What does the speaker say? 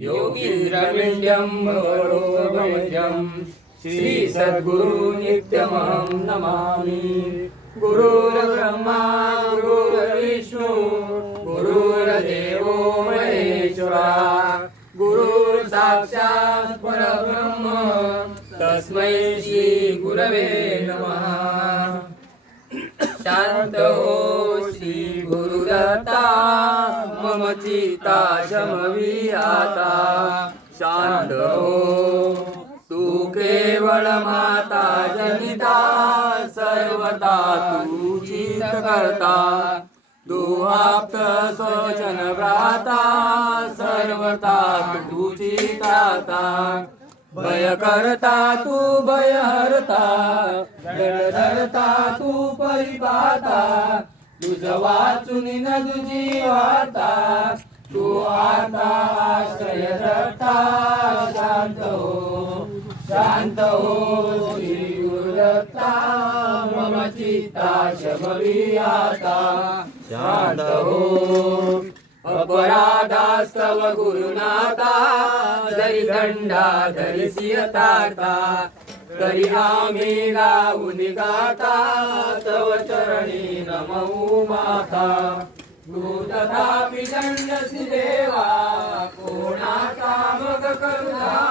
योगीन्द्रमिण्यं भवरोगमयं श्री नमामि। गुरुर्ब्रह्मा गुरुर्विष्णु गुरुर्देवो महेश्वरा गुरुर् साक्षात् परब्रह्म तस्मै श्रीगुरवे नमः। शान्तो हो श्रीगुरु। चिता शमवी आता शांत हो तू केवळ माता जनिता सर्वता तू चित करता। तू आप्त स्वजन भ्राता सर्वता तू चिताता भय करता तू भय हरता जड धरता तू परिपाता। तुझ वाचून न तुझी वार्ता तू आता आश्रय दत्ता शांत हो. शांत हो श्री गुरुदत्ता मम चित्ता शमवी आता शांत हो. अपराधास्तव गुरुनाथा जरी दंडा धरी ताता तरी आम्ही गाऊन गाता तव चरणी नमऊ माता. तथापि दंडसी देवा कोणाचा मग करुणा?